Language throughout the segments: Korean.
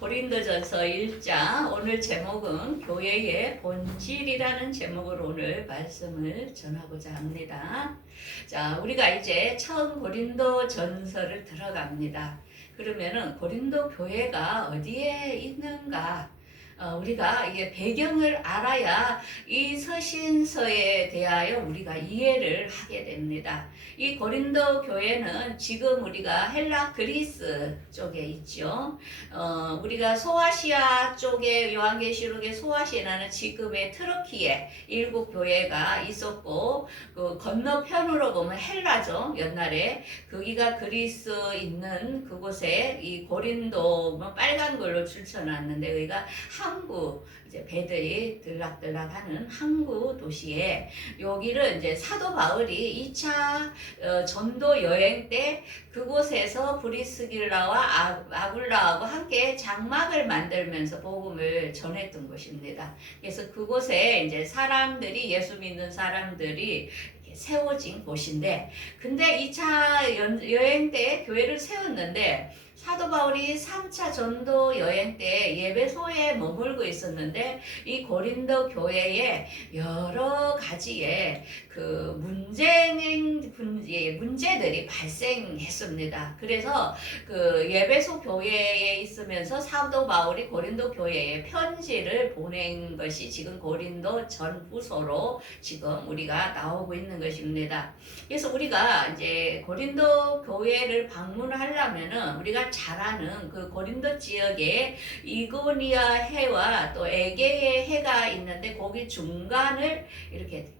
고린도전서 1장 오늘 제목은 교회의 본질이라는 제목으로 오늘 말씀을 전하고자 합니다. 자, 우리가 이제 처음 고린도전서를 들어갑니다. 그러면은 고린도 교회가 어디에 있는가? 우리가 이게 배경을 알아야 이 서신서에 대하여 우리가 이해를 하게 됩니다. 이 고린도 교회는 지금 우리가 헬라 그리스 쪽에 있죠. 우리가 소아시아 쪽에 요한계시록의 소아시아는 지금의 터키에 일곱 교회가 있었고, 그 건너편으로 보면 헬라죠. 옛날에 거기가 그리스 있는 그곳에 이 고린도 빨간 걸로 줄쳐놨는데 여기가 항구, 이제 배들이 들락들락하는 항구 도시에 여기를 이제 사도 바울이 2차 전도 여행 때 그곳에서 브리스길라와 아굴라하고 함께 장막을 만들면서 복음을 전했던 곳입니다. 그래서 그곳에 이제 사람들이 예수 믿는 사람들이 세워진 곳인데, 근데 2차 여행 때 교회를 세웠는데 사도 바울이 3차 전도 여행 때 예배소에 머물고 있었는데 이 고린도 교회에 여러 가지의 그 문제들이 발생했습니다. 그래서 그 예배소 교회에 있으면서 사도 바울이 고린도 교회에 편지를 보낸 것이 지금 고린도 전후서로 지금 우리가 나오고 있는 것입니다. 그래서 우리가 이제 고린도 교회를 방문하려면은 우리가 잘 아는 그 고린도 지역에 이고니아 해와 또 에게의 해가 있는데 거기 중간을 이렇게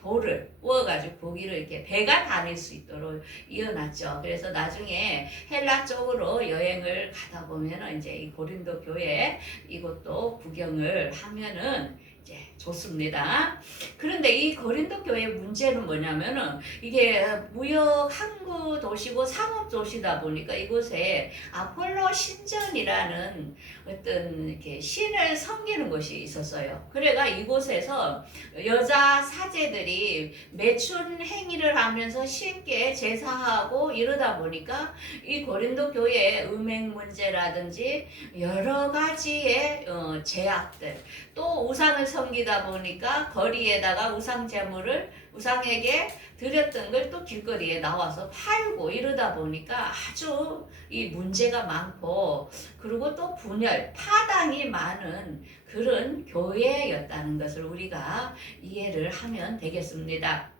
돌을 구워가지고 거기를 이렇게 배가 다닐 수 있도록 이어놨죠. 그래서 나중에 헬라 쪽으로 여행을 가다 보면은 이제 이 고린도 교회 이것도 구경을 하면은 이제 좋습니다. 그런데 이 고린도 교회의 문제는 뭐냐면은 이게 무역 항구 도시고 상업 도시다 보니까 이곳에 아폴로 신전이라는 어떤 이렇게 신을 섬기는 곳이 있었어요. 그래가 이곳에서 여자 사제들이 매춘 행위를 하면서 신께 제사하고 이러다 보니까 이 고린도 교회의 음행 문제라든지 여러 가지의 제약들, 또 우상을 섬기다 보니까 거리에다가 우상 제물을 우상에게 드렸던 걸 또 길거리에 나와서 팔고 이러다 보니까 아주 이 문제가 많고, 그리고 또 분열, 파당이 많은 그런 교회였다는 것을 우리가 이해를 하면 되겠습니다.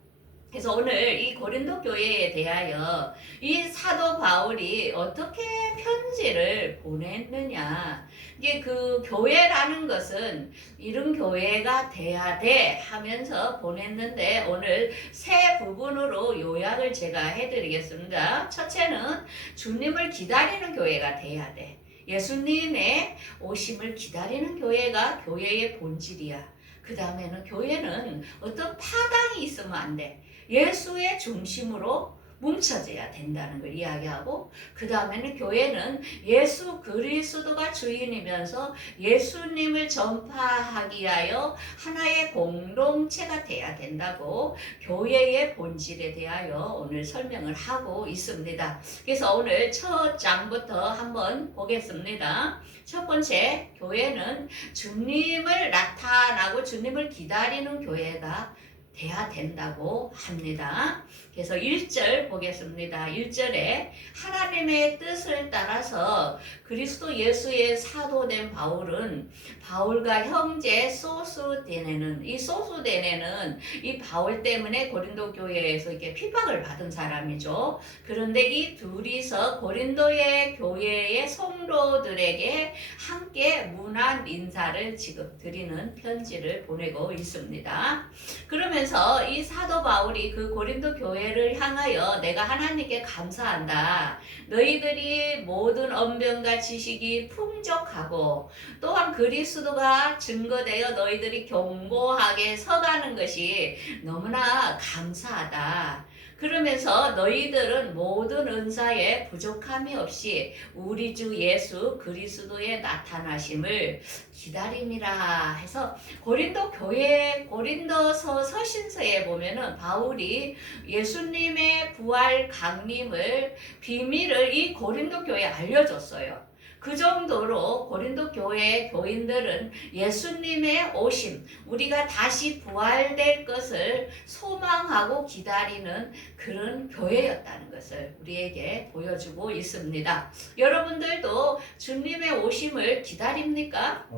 그래서 오늘 이 고린도 교회에 대하여 이 사도 바울이 어떻게 편지를 보냈느냐, 이게 그 교회라는 것은 이런 교회가 돼야 돼 하면서 보냈는데 오늘 세 부분으로 요약을 제가 해드리겠습니다. 첫째는 주님을 기다리는 교회가 돼야 돼. 예수님의 오심을 기다리는 교회가 교회의 본질이야. 그 다음에는 교회는 어떤 파당이 있으면 안 돼. 예수의 중심으로 뭉쳐져야 된다는 걸 이야기하고, 그 다음에는 교회는 예수 그리스도가 주인이면서 예수님을 전파하기 위하여 하나의 공동체가 돼야 된다고 교회의 본질에 대하여 오늘 설명을 하고 있습니다. 그래서 오늘 첫 장부터 한번 보겠습니다. 첫 번째, 교회는 주님을 나타나고 주님을 기다리는 교회가 돼야 된다고 합니다. 그래서 1절 보겠습니다. 1절에 하나님의 뜻을 따라서 그리스도 예수의 사도된 바울은 바울과 형제 소수데네는, 이 소수데네는 이 바울 때문에 고린도 교회에서 이렇게 핍박을 받은 사람이죠. 그런데 이 둘이서 고린도의 교회의 성도들에게 함께 문안 인사를 지금 드리는 편지를 보내고 있습니다. 그러면서 이 사도 바울이 그 고린도 교회를 향하여 내가 하나님께 감사한다. 너희들이 모든 언변과 지식이 풍족하고 또한 그리스도가 증거되어 너희들이 견고하게 서가는 것이 너무나 감사하다. 그러면서 너희들은 모든 은사에 부족함이 없이 우리 주 예수 그리스도의 나타나심을 기다림이라 해서 고린도 교회 고린도서 서신서에 보면은 바울이 예수님의 부활 강림을 비밀을 이 고린도 교회에 알려줬어요. 그 정도로 고린도 교회 교인들은 예수님의 오심, 우리가 다시 부활될 것을 소망하고 기다리는 그런 교회였다는 것을 우리에게 보여주고 있습니다. 여러분들도 주님의 오심을 기다립니까?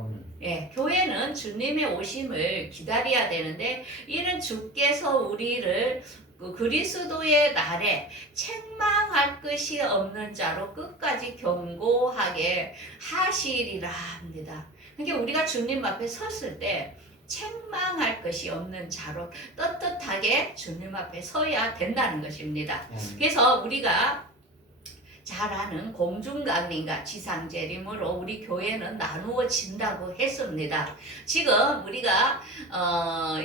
예, 교회는 주님의 오심을 기다려야 되는데, 이는 주께서 우리를 그 그리스도의 날에 책망할 것이 없는 자로 끝까지 경고하게 하시리라 합니다. 그러니까 우리가 주님 앞에 섰을 때 책망할 것이 없는 자로 떳떳하게 주님 앞에 서야 된다는 것입니다. 그래서 우리가 잘 아는 공중강림과 지상재림으로 우리 교회는 나누어진다고 했습니다. 지금 우리가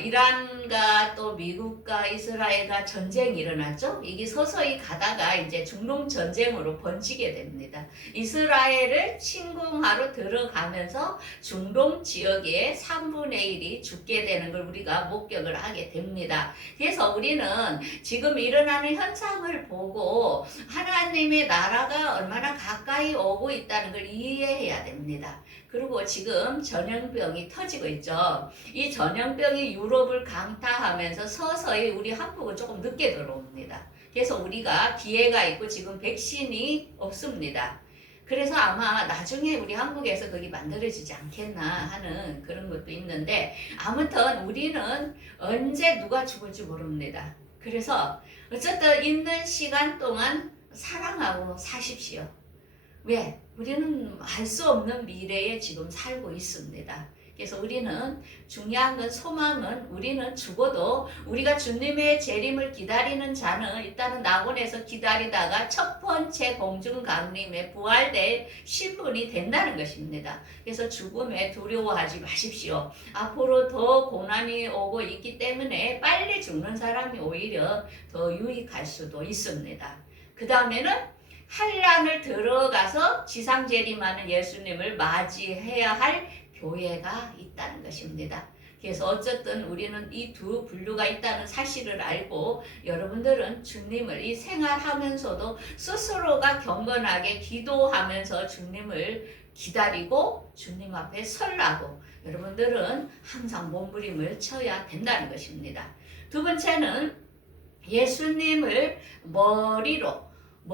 이란과 또 미국과 이스라엘과 전쟁이 일어났죠. 이게 서서히 가다가 이제 중동 전쟁으로 번지게 됩니다. 이스라엘을 침공하러 들어가면서 중동 지역의 3분의 1이 죽게 되는 걸 우리가 목격을 하게 됩니다. 그래서 우리는 지금 일어나는 현상을 보고 하나님의 나라가 얼마나 가까이 오고 있다는 걸 이해해야 됩니다. 그리고 지금 전염병이 터지고 있죠. 이 전염병이 유럽을 강타하면서 서서히 우리 한국은 조금 늦게 들어옵니다. 그래서 우리가 기회가 있고 지금 백신이 없습니다. 그래서 아마 나중에 우리 한국에서 그게 만들어지지 않겠나 하는 그런 것도 있는데, 아무튼 우리는 언제 누가 죽을지 모릅니다. 그래서 어쨌든 있는 시간 동안 사랑하고 사십시오. 왜? 우리는 알 수 없는 미래에 지금 살고 있습니다. 그래서 우리는 중요한 건, 소망은 우리는 죽어도 우리가 주님의 재림을 기다리는 자는 일단은 낙원에서 기다리다가 첫 번째 공중강림에 부활될 신분이 된다는 것입니다. 그래서 죽음에 두려워하지 마십시오. 앞으로 더 고난이 오고 있기 때문에 빨리 죽는 사람이 오히려 더 유익할 수도 있습니다. 그 다음에는 환란을 들어가서 지상재림하는 예수님을 맞이해야 할 교회가 있다는 것입니다. 그래서 어쨌든 우리는 이 두 분류가 있다는 사실을 알고, 여러분들은 주님을 이 생활하면서도 스스로가 경건하게 기도하면서 주님을 기다리고 주님 앞에 설라고 여러분들은 항상 몸부림을 쳐야 된다는 것입니다. 두 번째는 예수님을 머리로,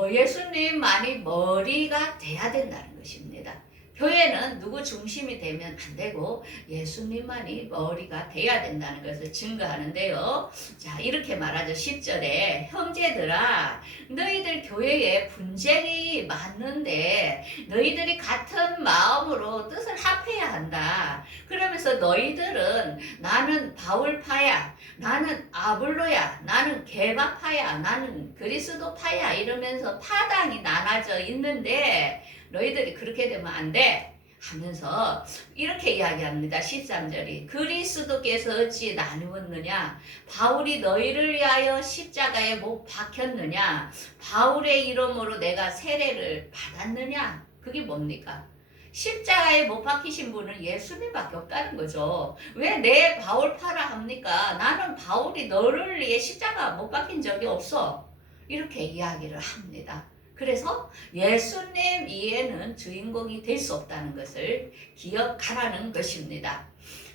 예수님만이 머리가 돼야 된다는 것입니다. 교회는 누구 중심이 되면 안 되고 예수님만이 머리가 돼야 된다는 것을 증거하는데요. 자, 이렇게 말하죠. 10절에 형제들아, 너희들 교회에 분쟁이 많은데 너희들이 같은 마음으로 뜻을 합해야 한다. 그러면서 너희들은 나는 바울파야, 나는 아볼로야, 나는 게바파야, 나는 그리스도파야 이러면서 파당이 나눠져 있는데 너희들이 그렇게 되면 안 돼 하면서 이렇게 이야기합니다. 13절이 그리스도께서 어찌 나누었느냐? 바울이 너희를 위하여 십자가에 못 박혔느냐? 바울의 이름으로 내가 세례를 받았느냐? 그게 뭡니까? 십자가에 못 박히신 분은 예수님밖에 없다는 거죠. 왜 내 바울파라 합니까? 나는 바울이 너를 위해 십자가 못 박힌 적이 없어. 이렇게 이야기를 합니다. 그래서 예수님 이외에는 주인공이 될 수 없다는 것을 기억하라는 것입니다.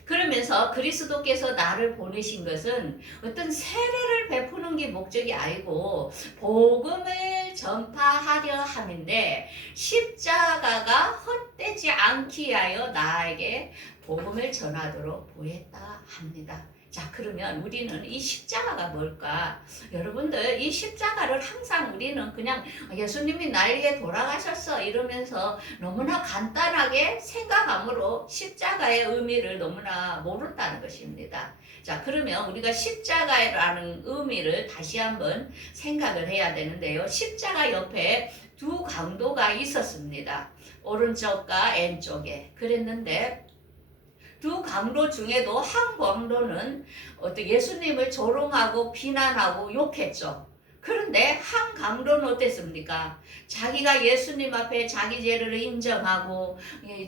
그러면서 그리스도께서 나를 보내신 것은 어떤 세례를 베푸는 게 목적이 아니고 복음을 전파하려 함인데, 십자가가 헛되지 않기 위하여 나에게 복음을 전하도록 보냈다 합니다. 자, 그러면 우리는 이 십자가가 뭘까? 여러분들, 이 십자가를 항상 우리는 그냥 예수님이 날 위해 돌아가셨어 이러면서 너무나 간단하게 생각함으로 십자가의 의미를 너무나 모른다는 것입니다. 자, 그러면 우리가 십자가라는 의미를 다시 한번 생각을 해야 되는데요. 십자가 옆에 두 강도가 있었습니다. 오른쪽과 왼쪽에. 그랬는데 두 강도 중에도 한 강도는 예수님을 조롱하고 비난하고 욕했죠. 그런데 한 강도는 어땠습니까? 자기가 예수님 앞에 자기 죄를 인정하고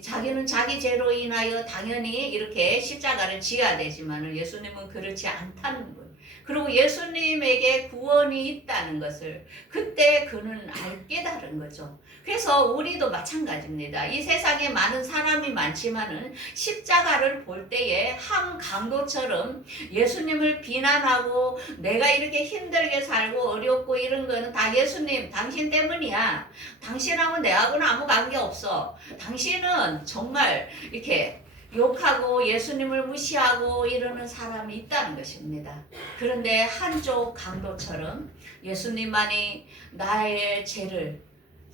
자기는 자기 죄로 인하여 당연히 이렇게 십자가를 지어야 되지만 예수님은 그렇지 않다는 분. 그리고 예수님에게 구원이 있다는 것을 그때 그는 깨달은 거죠. 그래서 우리도 마찬가지입니다. 이 세상에 많은 사람이 많지만은 십자가를 볼 때에 한 강도처럼 예수님을 비난하고 내가 이렇게 힘들게 살고 어렵고 이런 거는 다 예수님 당신 때문이야. 당신하고 내하고는 아무 관계 없어. 당신은 정말 이렇게 욕하고 예수님을 무시하고 이러는 사람이 있다는 것입니다. 그런데 한쪽 강도처럼 예수님만이 나의 죄를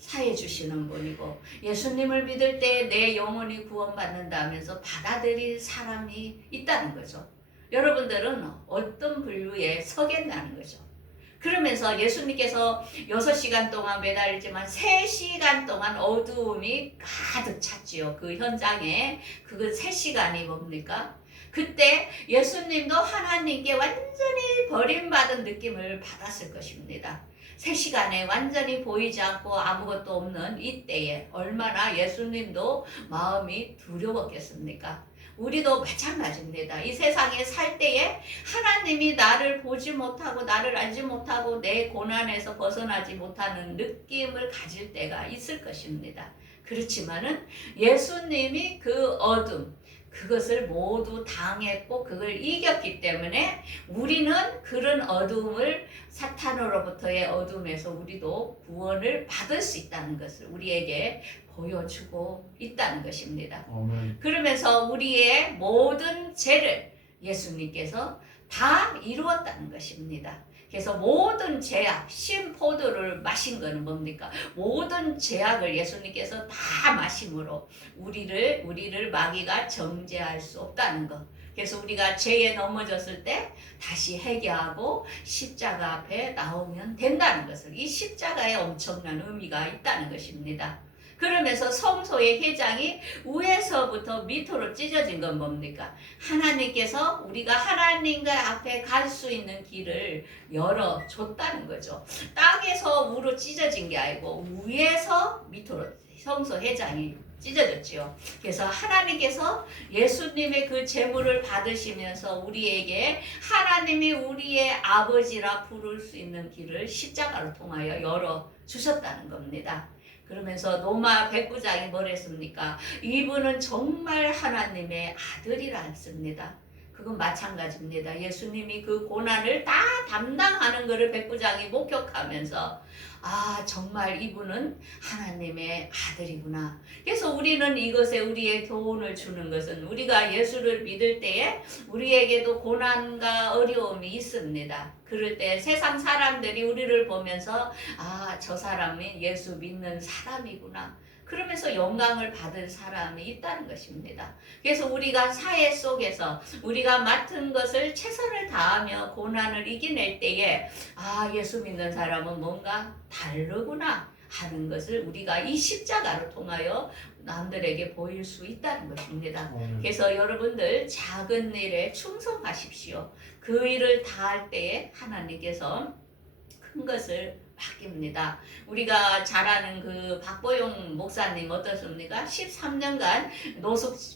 사해 주시는 분이고 예수님을 믿을 때 내 영혼이 구원받는다면서 받아들일 사람이 있다는 거죠. 여러분들은 어떤 분류에 서겠다는 거죠. 그러면서 예수님께서 6시간 동안 매달리지만 3시간 동안 어두움이 가득 찼지요. 그 현장에. 그거 3시간이 뭡니까? 그때 예수님도 하나님께 완전히 버림받은 느낌을 받았을 것입니다. 3시간에 완전히 보이지 않고 아무것도 없는 이때에 얼마나 예수님도 마음이 두려웠겠습니까? 우리도 마찬가지입니다. 이 세상에 살 때에 하나님이 나를 보지 못하고 나를 알지 못하고 내 고난에서 벗어나지 못하는 느낌을 가질 때가 있을 것입니다. 그렇지만은 예수님이 그 어둠, 그것을 모두 당했고 그걸 이겼기 때문에 우리는 그런 어둠을 사탄으로부터의 어둠에서 우리도 구원을 받을 수 있다는 것을 우리에게 보여주고 있다는 것입니다. 그러면서 우리의 모든 죄를 예수님께서 다 이루었다는 것입니다. 그래서 모든 죄악, 신포도를 마신 것은 뭡니까? 모든 죄악을 예수님께서 다 마심으로 우리를 마귀가 정죄할 수 없다는 것. 그래서 우리가 죄에 넘어졌을 때 다시 회개하고 십자가 앞에 나오면 된다는 것을, 이 십자가에 엄청난 의미가 있다는 것입니다. 그러면서 성소의 회장이 위에서부터 밑으로 찢어진 건 뭡니까? 하나님께서 우리가 하나님과 앞에 갈 수 있는 길을 열어줬다는 거죠. 땅에서 위로 찢어진 게 아니고 위에서 밑으로 성소 회장이 찢어졌지요. 그래서 하나님께서 예수님의 그 제물을 받으시면서 우리에게 하나님이 우리의 아버지라 부를 수 있는 길을 십자가로 통하여 열어주셨다는 겁니다. 그러면서 로마 백부장이 뭐랬습니까? 이분은 정말 하나님의 아들이라 했습니다. 그건 마찬가지입니다. 예수님이 그 고난을 다 담당하는 것을 백부장이 목격하면서 아, 정말 이분은 하나님의 아들이구나. 그래서 우리는 이것에 우리의 교훈을 주는 것은 우리가 예수를 믿을 때에 우리에게도 고난과 어려움이 있습니다. 그럴 때 세상 사람들이 우리를 보면서 아, 저 사람이 예수 믿는 사람이구나. 그러면서 영광을 받을 사람이 있다는 것입니다. 그래서 우리가 사회 속에서 우리가 맡은 것을 최선을 다하며 고난을 이겨낼 때에 아, 예수 믿는 사람은 뭔가 다르구나 하는 것을 우리가 이 십자가를 통하여 남들에게 보일 수 있다는 것입니다. 그래서 여러분들 작은 일에 충성하십시오. 그 일을 다할 때에 하나님께서 큰 것을 바뀝니다. 우리가 잘 아는 그 박보용 목사님 어떻습니까? 13년간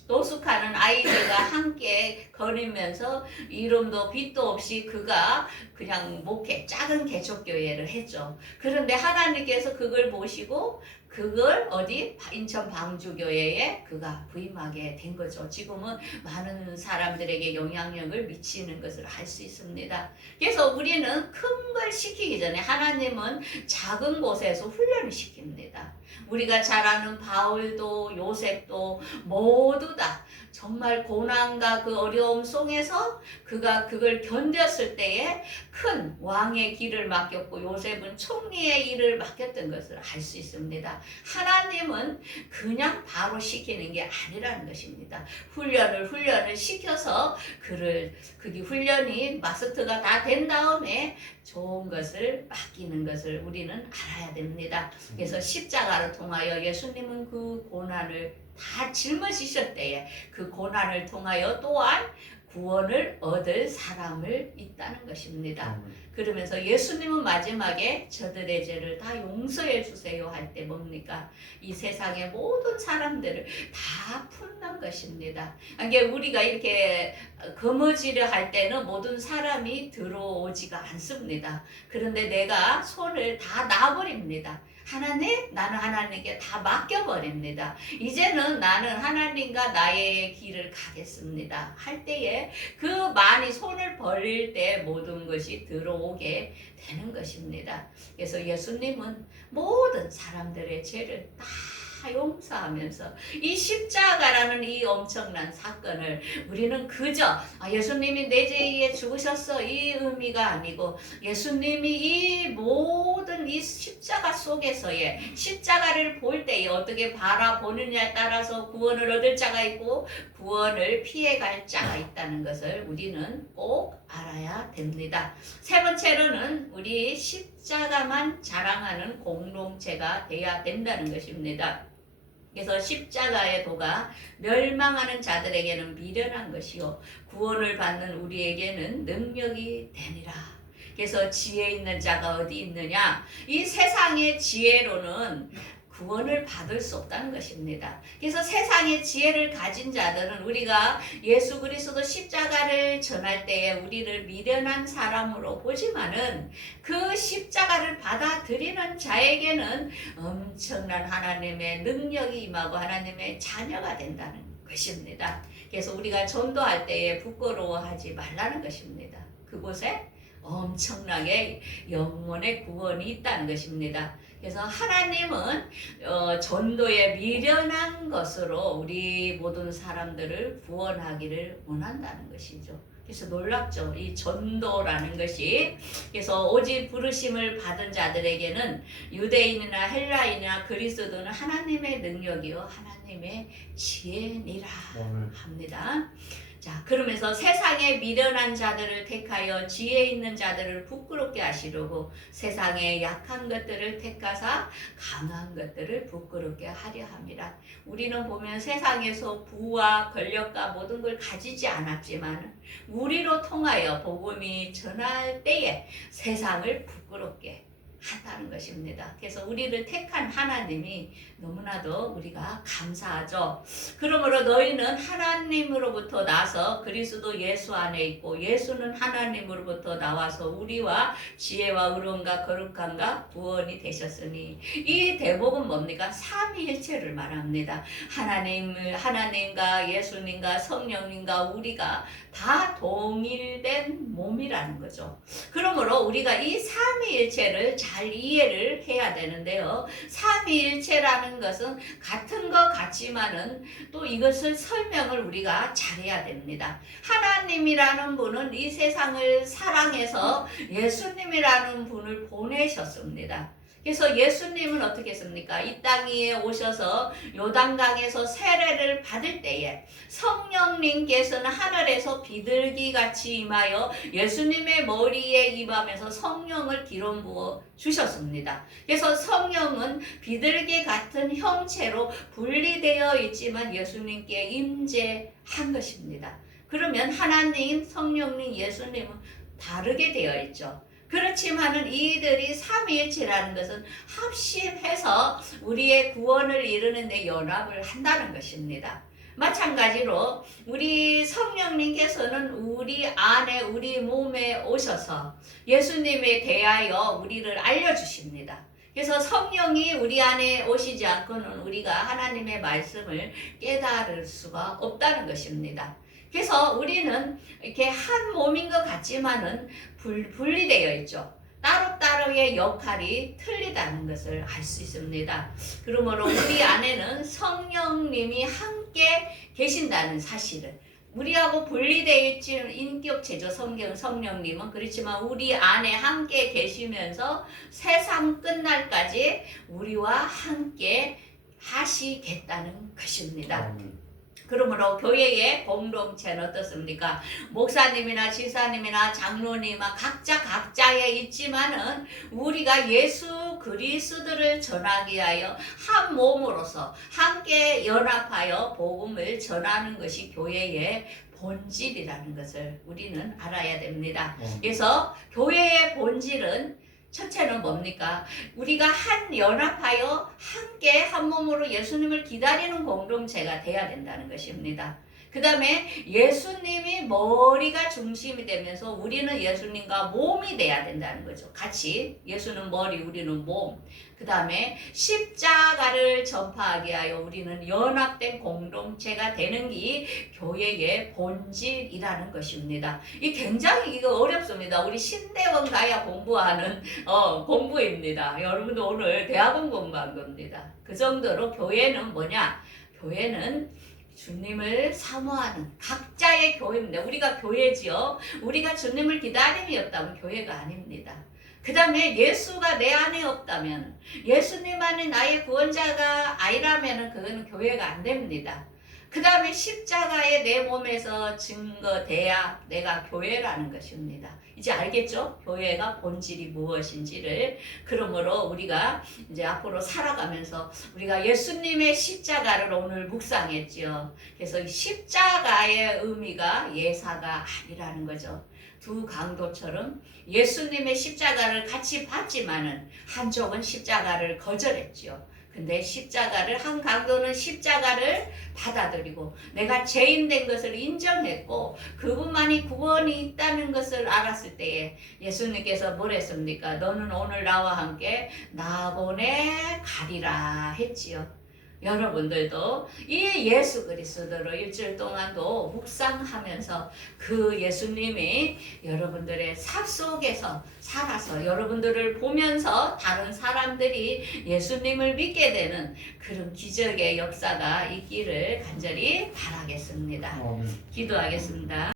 노숙하는 아이들과 함께 거리면서 이름도 빛도 없이 그가 그냥 작은 개척교회를 했죠. 그런데 하나님께서 그걸 보시고 그걸 어디 인천 방주교회에 그가 부임하게 된 거죠. 지금은 많은 사람들에게 영향력을 미치는 것을 할 수 있습니다. 그래서 우리는 큰 걸 시키기 전에 하나님은 작은 곳에서 훈련을 시킵니다. 우리가 잘 아는 바울도 요셉도 모두 다 정말 고난과 그 어려움 속에서 그가 그걸 견뎠을 때에 큰 왕의 길을 맡겼고 요셉은 총리의 일을 맡겼던 것을 알 수 있습니다. 하나님은 그냥 바로 시키는 게 아니라는 것입니다. 훈련을 시켜서 그게 훈련이 마스터가 다 된 다음에 좋은 것을 맡기는 것을 우리는 알아야 됩니다. 그래서 십자가를 통하여 예수님은 그 고난을 다 짊어지실 때에 그 고난을 통하여 또한 구원을 얻을 사람을 있다는 것입니다. 그러면서 예수님은 마지막에 저들의 죄를 다 용서해 주세요 할 때 뭡니까? 이 세상의 모든 사람들을 다 푸는 것입니다. 이게 우리가 이렇게 거머쥐려 할 때는 모든 사람이 들어오지가 않습니다. 그런데 내가 손을 다 놔버립니다. 하나님, 나는 하나님께 다 맡겨버립니다. 이제는 나는 하나님과 나의 길을 가겠습니다. 할 때에 그 많이 손을 벌릴 때 모든 것이 들어오게 되는 것입니다. 그래서 예수님은 모든 사람들의 죄를 다 용서하면서 이 십자가라는 이 엄청난 사건을 우리는 그저 예수님이 내 죄에 죽으셨어 이 의미가 아니고 예수님이 이 모든 이 십자가 속에서의 십자가를 볼 때에 어떻게 바라보느냐에 따라서 구원을 얻을 자가 있고 구원을 피해갈 자가 있다는 것을 우리는 꼭 알아야 됩니다. 세 번째로는 우리 십자가만 자랑하는 공동체가 돼야 된다는 것입니다. 그래서 십자가의 도가 멸망하는 자들에게는 미련한 것이요 구원을 받는 우리에게는 능력이 되니라. 그래서 지혜 있는 자가 어디 있느냐? 이 세상의 지혜로는 구원을 받을 수 없다는 것입니다. 그래서 세상의 지혜를 가진 자들은 우리가 예수 그리스도 십자가를 전할 때에 우리를 미련한 사람으로 보지만은 그 십자가를 받아들이는 자에게는 엄청난 하나님의 능력이 임하고 하나님의 자녀가 된다는 것입니다. 그래서 우리가 전도할 때에 부끄러워하지 말라는 것입니다. 그곳에 엄청나게 영혼의 구원이 있다는 것입니다. 그래서 하나님은 전도에 미련한 것으로 우리 모든 사람들을 구원하기를 원한다는 것이죠. 그래서 놀랍죠. 이 전도라는 것이. 그래서 오직 부르심을 받은 자들에게는 유대인이나 헬라인이나 그리스도는 하나님의 능력이요 하나님의 지혜니라 합니다. 자, 그러면서 세상에 미련한 자들을 택하여 지혜 있는 자들을 부끄럽게 하시려고 세상에 약한 것들을 택하사 강한 것들을 부끄럽게 하려 함이라. 우리는 보면 세상에서 부와 권력과 모든 걸 가지지 않았지만 우리로 통하여 복음이 전할 때에 세상을 부끄럽게 한다는 것입니다. 그래서 우리를 택한 하나님이 너무나도 우리가 감사하죠. 그러므로 너희는 하나님으로부터 나서 그리스도 예수 안에 있고 예수는 하나님으로부터 나와서 우리와 지혜와 의로움과 거룩함과 구원이 되셨으니 이 대목은 뭡니까? 삼위일체를 말합니다. 하나님과 예수님과 성령님과 우리가 다 동일된 몸이라는 거죠. 그러므로 우리가 이 삼위일체를 잘 이해를 해야 되는데요. 삼위일체라는 것은 같은 것 같지만은 또 이것을 설명을 우리가 잘해야 됩니다. 하나님이라는 분은 이 세상을 사랑해서 예수님이라는 분을 보내셨습니다. 그래서 예수님은 어떻게 했습니까? 이 땅 위에 오셔서 요단강에서 세례를 받을 때에 성령님께서는 하늘에서 비둘기같이 임하여 예수님의 머리에 임하면서 성령을 기름 부어 주셨습니다. 그래서 성령은 비둘기 같은 형체로 분리되어 있지만 예수님께 임재한 것입니다. 그러면 하나님, 성령님, 예수님은 다르게 되어 있죠. 그렇지만은 이들이 삼위일체라는 것은 합심해서 우리의 구원을 이루는 데 연합을 한다는 것입니다. 마찬가지로 우리 성령님께서는 우리 안에 우리 몸에 오셔서 예수님에 대하여 우리를 알려주십니다. 그래서 성령이 우리 안에 오시지 않고는 우리가 하나님의 말씀을 깨달을 수가 없다는 것입니다. 그래서 우리는 이렇게 한 몸인 것 같지만은 분리되어 있죠. 따로따로의 역할이 틀리다는 것을 알 수 있습니다. 그러므로 우리 안에는 성령님이 함께 계신다는 사실을 우리하고 분리되어 있지는 인격체죠. 성령님은. 그렇지만 우리 안에 함께 계시면서 세상 끝날까지 우리와 함께 하시겠다는 것입니다. 그러므로 교회의 공동체는 어떻습니까? 목사님이나 지사님이나 장로님아 각자에 있지만은 우리가 예수 그리스도를 전하기 위하여 한 몸으로서 함께 연합하여 복음을 전하는 것이 교회의 본질이라는 것을 우리는 알아야 됩니다. 그래서 교회의 본질은 첫째는 뭡니까? 우리가 한 연합하여 함께 한 몸으로 예수님을 기다리는 공동체가 돼야 된다는 것입니다. 그 다음에 예수님이 머리가 중심이 되면서 우리는 예수님과 몸이 돼야 된다는 거죠. 같이 예수는 머리, 우리는 몸. 그 다음에 십자가를 전파하게 하여 우리는 연합된 공동체가 되는 게 교회의 본질이라는 것입니다. 이 굉장히 이거 어렵습니다. 우리 신대원 가야 공부하는 공부입니다. 여러분도 오늘 대학원 공부한 겁니다. 그 정도로 교회는 뭐냐? 교회는 주님을 사모하는 각자의 교회입니다. 우리가 교회지요. 우리가 주님을 기다림이 없다면 교회가 아닙니다. 그 다음에 예수가 내 안에 없다면, 예수님 안에 나의 구원자가 아니라면 그거는 교회가 안 됩니다. 그 다음에 십자가에 내 몸에서 증거돼야 내가 교회라는 것입니다. 이제 알겠죠? 교회가 본질이 무엇인지를. 그러므로 우리가 이제 앞으로 살아가면서 우리가 예수님의 십자가를 오늘 묵상했죠. 그래서 십자가의 의미가 예사가 아니라는 거죠. 두 강도처럼 예수님의 십자가를 같이 봤지만은 한쪽은 십자가를 거절했죠. 근데 십자가를 한 강도는 십자가를 받아들이고 내가 죄인 된 것을 인정했고 그분만이 구원이 있다는 것을 알았을 때에 예수님께서 뭐랬습니까? 너는 오늘 나와 함께 나본에 가리라 했지요. 여러분들도 이 예수 그리스도로 일주일 동안도 묵상하면서 그 예수님이 여러분들의 삶 속에서 살아서 여러분들을 보면서 다른 사람들이 예수님을 믿게 되는 그런 기적의 역사가 있기를 간절히 바라겠습니다. 기도하겠습니다.